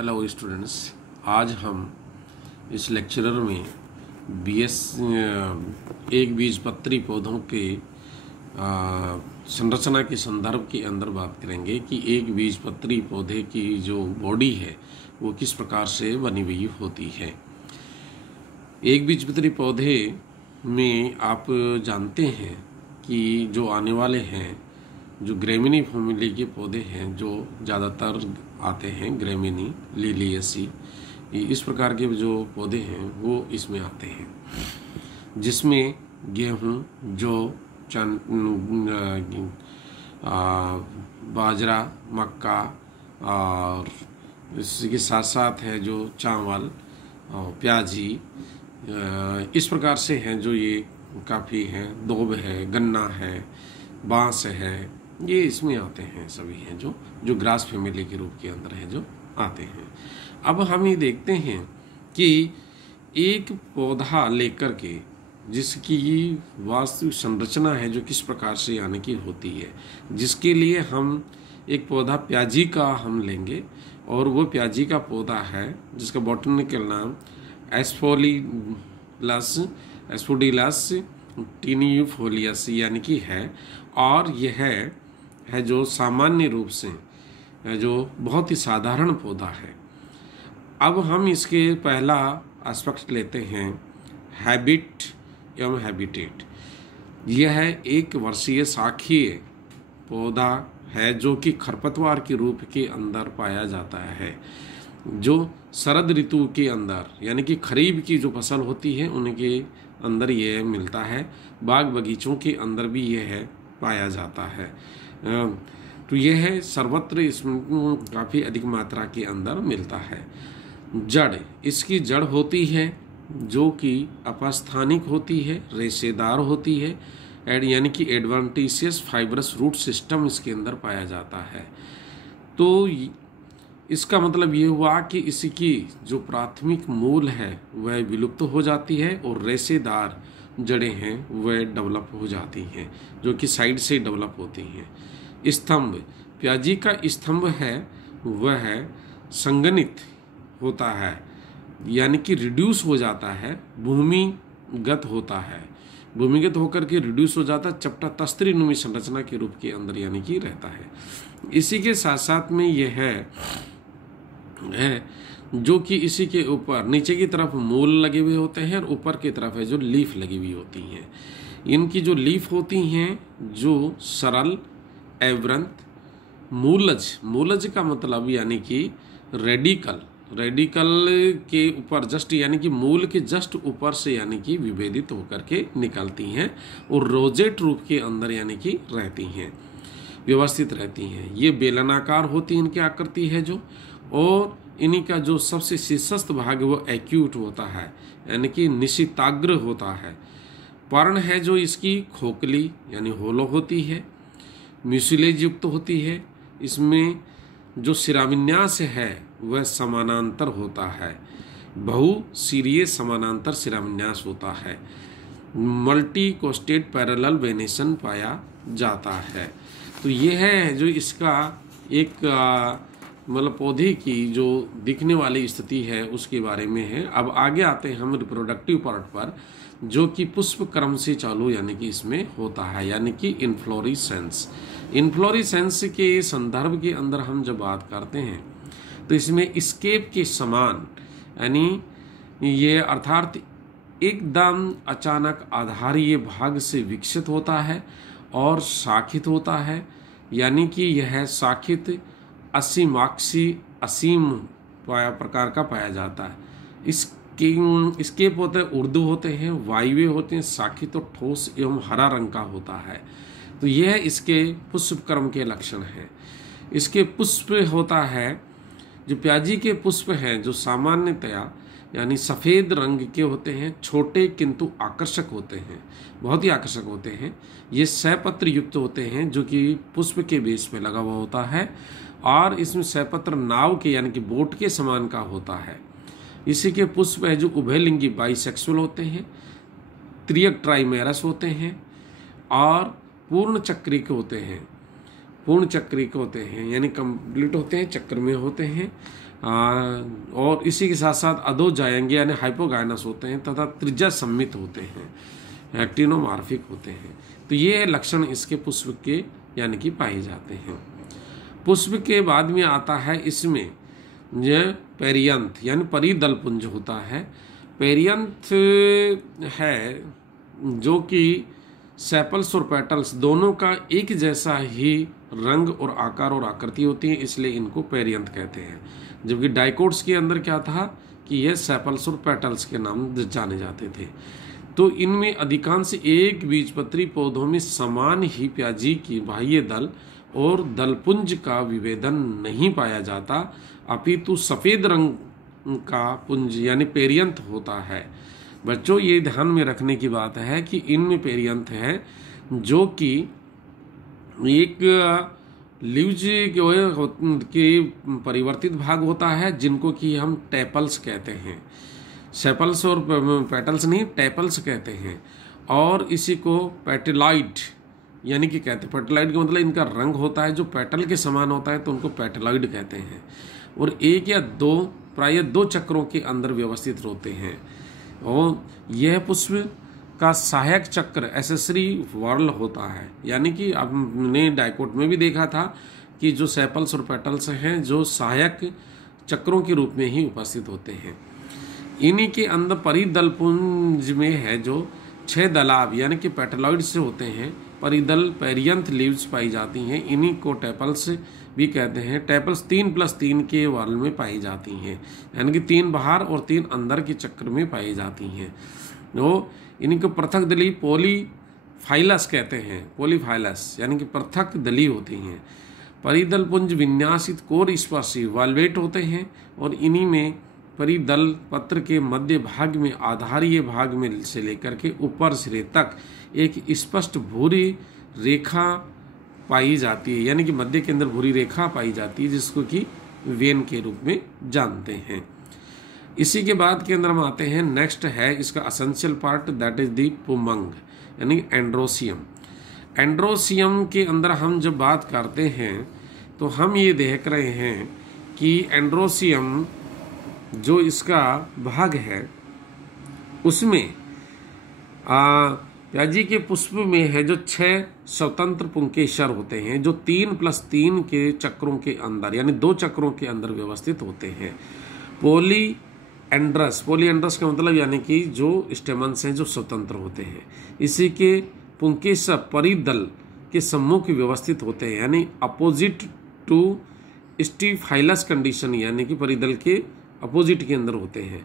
Hello students, आज हम इस लेक्चरर में एक बीजपत्री पौधों के संरचना के संदर्भ के अंदर बात करेंगे कि एक बीजपत्री पौधे की जो बॉडी है वो किस प्रकार से बनी हुई होती है। एक बीजपत्री पौधे में आप जानते हैं कि जो आने वाले हैं जो ग्रेमिनी फैमिली के पौधे हैं जो ज़्यादातर आते हैं, ग्रेमिनी, लिलिएसी, इस प्रकार के जो पौधे हैं वो इसमें आते हैं, जिसमें गेहूँ, जौ, बाजरा, मक्का और इसके साथ साथ है जो चावल, प्याजी, इस प्रकार से हैं जो ये काफ़ी हैं, दूब है, गन्ना है, बांस है, ये इसमें आते हैं, सभी हैं जो ग्रास फैमिली के रूप के अंदर हैं जो आते हैं। अब हम ये देखते हैं कि एक पौधा लेकर के जिसकी वास्तविक संरचना है जो किस प्रकार से यानी कि होती है, जिसके लिए हम एक पौधा प्याजी का हम लेंगे और वो प्याजी का पौधा है जिसका बॉटनिकल नाम एस्फोडिलस टीनियोफोलियस यानी कि है, और यह है जो सामान्य रूप से जो बहुत ही साधारण पौधा है। अब हम इसके पहला एस्पेक्ट लेते हैं हैबिट एवं हैबिटेट। यह है एक वर्षीय शाखीय पौधा है जो कि खरपतवार के रूप के अंदर पाया जाता है, जो शरद ऋतु के अंदर यानी कि खरीफ की जो फसल होती है उनके अंदर यह मिलता है। बाग बगीचों के अंदर भी यह है पाया जाता है। तो यह है सर्वत्र इसमें काफ़ी अधिक मात्रा के अंदर मिलता है। जड़, इसकी जड़ होती है जो कि अपस्थानिक होती है, रेशेदार होती है, यानी कि एडवांटिशियस फाइब्रस रूट सिस्टम इसके अंदर पाया जाता है। तो इसका मतलब ये हुआ कि इसकी जो प्राथमिक मूल है वह विलुप्त हो जाती है और रेशेदार जड़ें हैं वह डेवलप हो जाती हैं, जो कि साइड से डेवलप होती हैं। स्तंभ, प्याजी का स्तंभ है वह संगनित होता है, यानी कि रिड्यूस हो जाता है, भूमिगत होता है, भूमिगत होकर के रिड्यूस हो जाता है, चपटा तस्त्री नुमी संरचना के रूप के अंदर यानी कि रहता है। इसी के साथ साथ में यह है जो कि इसी के ऊपर नीचे की तरफ मूल लगे हुए होते हैं और ऊपर की तरफ है जो लीफ लगी हुई होती हैं। इनकी जो लीफ होती हैं जो सरल, एवरंत, मूलज का मतलब यानी कि रेडिकल के ऊपर जस्ट यानी कि मूल के जस्ट ऊपर से यानी कि विभेदित होकर के निकलती हैं और रोजेट रूप के अंदर यानी कि रहती हैं, व्यवस्थित रहती हैं। ये बेलनाकार होती है इनकी आकृति है जो, और इन्हीं का जो सबसे शीर्षस्थ भाग है वो एक्यूट होता है यानी कि निशिताग्र होता है। पर्ण है जो इसकी खोखली यानी होलो होती है, म्यूसिलेज युक्त होती है। इसमें जो शिराविन्यास है वह समानांतर होता है, बहुशिरीय समानांतर शिराविन्यास होता है। मल्टी कोस्टेड पैरेलल वेनेशन पाया जाता है। तो ये है जो इसका एक मतलब पौधे की जो दिखने वाली स्थिति है उसके बारे में है। अब आगे आते हैं हम रिप्रोडक्टिव पार्ट पर, जो कि पुष्प क्रम से चालू यानी कि इसमें होता है, यानी कि इन्फ्लोरेसेंस के संदर्भ के अंदर हम जब बात करते हैं तो इसमें स्केप के समान यानी ये अर्थात एकदम अचानक आधारीय भाग से विकसित होता है और शाखित होता है, यानी कि यह शाखित असीम प्रकार का पाया जाता है। स्केप होते हैं, उर्दू होते हैं, वायव्य होते हैं, शाखित और ठोस एवं हरा रंग का होता है। तो यह इसके पुष्प क्रम के लक्षण हैं। इसके पुष्प होता है जो प्याजी के पुष्प हैं जो सामान्यतया यानी सफ़ेद रंग के होते हैं, छोटे किंतु आकर्षक होते हैं, बहुत ही आकर्षक होते हैं। ये सहपत्र युक्त होते हैं जो कि पुष्प के बेस पे लगा हुआ होता है, और इसमें सहपत्र नाव के यानी कि बोट के समान का होता है। इसी के पुष्प है जो उभयलिंगी बाइसेक्सुअल होते हैं, त्रियक ट्राइमेरस होते हैं और पूर्ण चक्रिक होते हैं। पूर्ण चक्रिक होते हैं यानी कंप्लीट होते हैं, चक्र में होते हैं। और इसी के साथ साथ अधोजायंगी यानी हाइपोगायनस होते हैं तथा त्रिज्या सम्मित होते हैं, एक्टिनोमार्फिक होते हैं। तो ये लक्षण इसके पुष्प के यानी कि पाए जाते हैं। पुष्प के बाद में आता है इसमें यह पेरियंथ यानी परिदल पुंज होता है। पेरियंथ है जो कि सेपल्स और पेटल्स दोनों का एक जैसा ही रंग और आकार और आकृति होती है, इसलिए इनको पेरियंथ कहते हैं। जबकि डाइकोट्स के अंदर क्या था कि ये सेपल्स और पेटल्स के नाम जाने जाते थे। तो इनमें अधिकांश एक बीजपत्री पौधों में समान ही प्याजी की बाह्य दल और दलपुंज का विभेदन नहीं पाया जाता, अपितु सफेद रंग का पुंज यानी पेरियंथ होता है। बच्चों ये ध्यान में रखने की बात है कि इनमें पेरियंथ है जो कि एक लीव्स के परिवर्तित भाग होता है जिनको कि हम टेपल्स कहते हैं। सेपल्स और पेटल्स नहीं, टेपल्स कहते हैं। और इसी को पेटेलॉइड यानी कि कहते हैं। पेटेलॉइड का मतलब इनका रंग होता है जो पेटल के समान होता है, तो उनको पेटेलॉइड कहते हैं। और एक या दो प्रायः 2 चक्रों के अंदर व्यवस्थित होते हैं। और यह पुष्प का सहायक चक्र एसेसरी वॉर्ल होता है, यानी कि आपने डाइकोट में भी देखा था कि जो सेपल्स और पेटल्स हैं जो सहायक चक्रों के रूप में ही उपस्थित होते हैं। इन्हीं के अंदर परिदल पुंज में है जो 6 दलाव यानी कि पेटेलॉइड से होते हैं। परिदल पेरियंथ लीव्स पाई जाती हैं, इन्हीं को टेपल्स भी कहते हैं। टेपल्स 3+3 के वॉर्ल में पाई जाती हैं, यानी कि 3 बाहर और 3 अंदर के चक्र में पाई जाती हैं। तो इन्हीं को पृथक दली पॉलीफाइलस कहते हैं। पॉलीफाइलस यानी कि पृथक दली होती हैं। परिदल पुंज विन्यासित कोर स्पर्शी वाल्वेट होते हैं और इन्हीं में परिदल पत्र के मध्य भाग में आधारीय भाग में से लेकर के ऊपर सिरे तक एक स्पष्ट भूरी रेखा पाई जाती है, यानी कि मध्य के अंदर भूरी रेखा पाई जाती है जिसको कि वेन के रूप में जानते हैं। इसी के बाद के अंदर हम आते हैं, नेक्स्ट है इसका essential part, that is the पुमंग यानी एंड्रोसियम। एंड्रोसियम के अंदर हम जब बात करते हैं तो हम ये देख रहे हैं कि एंड्रोसियम जो इसका भाग है उसमें प्याजी के पुष्प में है जो 6 स्वतंत्र पुंकेसर होते हैं जो 3+3 के चक्रों के अंदर यानी 2 चक्रों के अंदर व्यवस्थित होते हैं। पॉलीएंड्रस का मतलब यानी कि जो स्टेमन्स हैं जो स्वतंत्र होते हैं। इसी के पुंकेसर परिदल के सम्मुख व्यवस्थित होते हैं, यानी अपोजिट टू स्टीफाइलस कंडीशन, यानी कि परिदल के अपोजिट के अंदर होते हैं।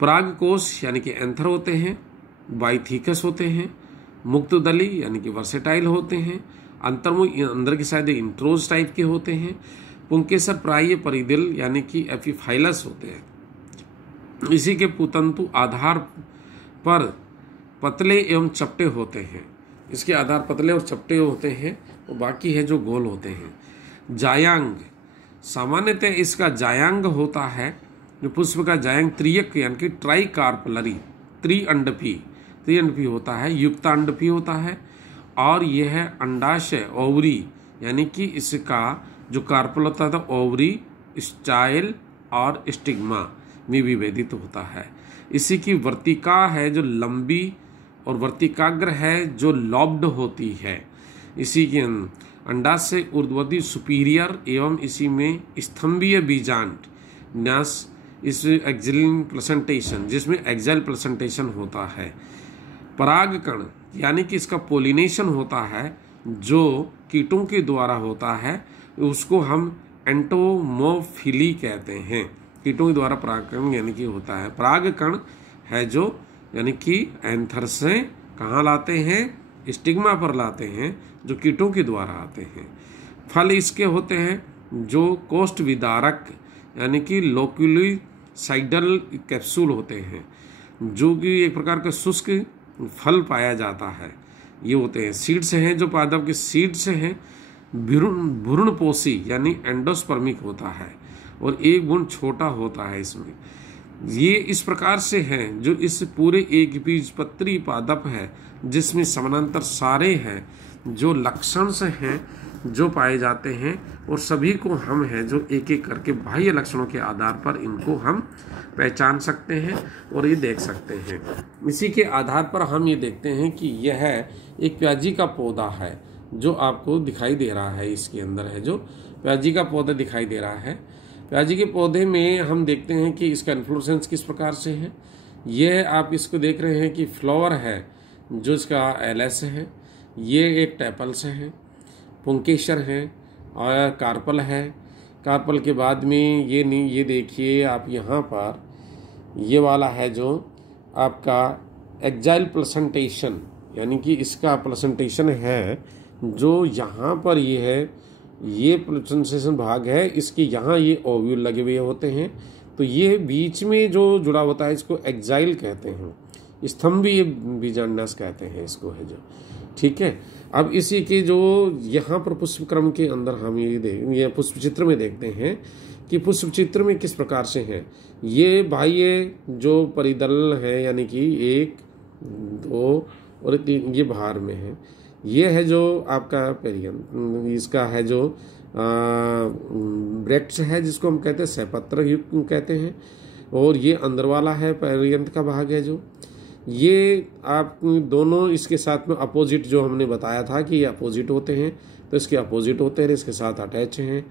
परागकोश यानी कि एंथर होते हैं। बाइथिकस होते हैं। मुक्त दली यानी कि वर्सेटाइल होते हैं। अंतर्मुख अंदर की साइड इंट्रोज टाइप के होते हैं। पुंकेसर प्राय परिदिल यानी कि एपिफाइलस होते हैं। इसी के पुतंतु आधार पर पतले एवं चपटे होते हैं। इसके आधार पतले और चपटे होते हैं और बाकी है जो गोल होते हैं। जायांग सामान्यतः इसका जायांग होता है जो पुष्प का जायांग त्रियक यानी कि ट्राइकार्पलरी त्रिअंडपी होता है, युक्तांडपी होता है। और यह है अंडाशय ओवरी यानी कि इसका जो कार्पल होता था ओवरी स्टाइल और स्टिग्मा में विभेदित होता है। इसी की वर्तिका है जो लंबी और वर्तिकाग्र है जो लॉब्ड होती है। इसी के अंडाशय ऊर्ध्ववर्ती सुपीरियर एवं इसी में स्तंभीय बीजांड न्यास इस एक्सिल प्लेसेंटेशन जिसमें एक्साइल प्लेसेंटेशन होता है। परागकण यानी कि इसका पोलिनेशन होता है जो कीटों के द्वारा होता है, उसको हम एंटोमोफिली कहते हैं। कीटों के द्वारा परागकण यानी कि होता है। परागकण है जो यानी कि एंथर से कहाँ लाते हैं, स्टिग्मा पर लाते हैं जो कीटों के द्वारा आते हैं। फल इसके होते हैं जो कोष्ठ विदारक यानी कि लोक्यूलिसाइडल कैप्सूल होते हैं जो कि एक प्रकार का शुष्क फल पाया जाता है। ये होते हैं। सीड्स हैं जो पादप के सीड्स हैं। भ्रूणपोषी यानी एंडोस्पर्मिक होता है और एक गुण छोटा होता है इसमें। ये इस प्रकार से हैं जो इस पूरे एक बीजपत्री पादप है जिसमें समानांतर सारे हैं जो लक्षण से हैं जो पाए जाते हैं, और सभी को हम हैं जो एक एक करके बाह्य लक्षणों के आधार पर इनको हम पहचान सकते हैं और ये देख सकते हैं। इसी के आधार पर हम ये देखते हैं कि यह एक प्याजी का पौधा है जो आपको दिखाई दे रहा है। इसके अंदर है जो प्याजी का पौधा दिखाई दे रहा है। प्याजी के पौधे में हम देखते हैं कि इसका इन्फ्लोरेसेंस किस प्रकार से है। यह आप इसको देख रहे हैं कि फ्लावर है जो इसका एलएस है, ये एक टैपल्स है, पुंकेसर है और कार्पल है। कार्पल के बाद में ये नहीं, ये देखिए आप यहाँ पर ये वाला है जो आपका एक्जाइल प्लेसेंटेशन, यानी कि इसका प्लेसेंटेशन है जो यहाँ पर ये है, ये प्लेसेंटेशन भाग है, इसके यहाँ ये ओव्यूल लगे हुए होते हैं। तो ये बीच में जो जुड़ा होता है इसको एक्जाइल कहते हैं, स्तंभीय बीजांडास कहते हैं इसको है जो, ठीक है। अब इसी के जो यहाँ पर पुष्प क्रम के अंदर हम ये पुष्प चित्र में देखते हैं कि पुष्प चित्र में किस प्रकार से है। ये बाह्य जो परिदल है, यानी कि 1 2 और 3 ये बाहर में है। ये है जो आपका पेरियन, इसका है जो ब्रेक्ट्स है जिसको हम कहते हैं सहपत्र कहते हैं, और ये अंदर वाला है पेरियंत का भाग है जो ये आप दोनों इसके साथ में अपोजिट जो हमने बताया था कि ये अपोजिट होते हैं, तो इसके अपोजिट होते हैं, इसके साथ अटैच हैं,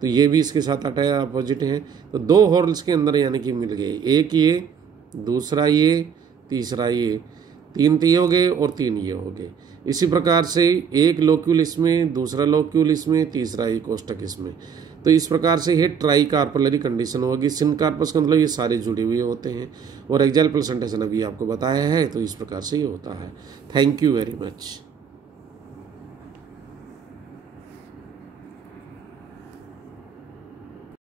तो ये भी इसके साथ अटैच अपोजिट हैं। तो 2 हॉर्ल्स के अंदर यानी कि मिल गए, एक ये, दूसरा ये, तीसरा ये, 3 ये हो गए और 3 ये हो गए। इसी प्रकार से एक लोक्यूल इसमें, दूसरा लोक्यूल इसमें, तीसरा ये कोष्टक इसमें। तो इस प्रकार से ये ट्राई कार्पलरी कंडीशन होगी। सिनकार्पस का मतलब ये सारे जुड़े हुए होते हैं, और एक्जाइल प्लेसेंटेशन अभी आपको बताया है, तो इस प्रकार से ये होता है। Thank you very much.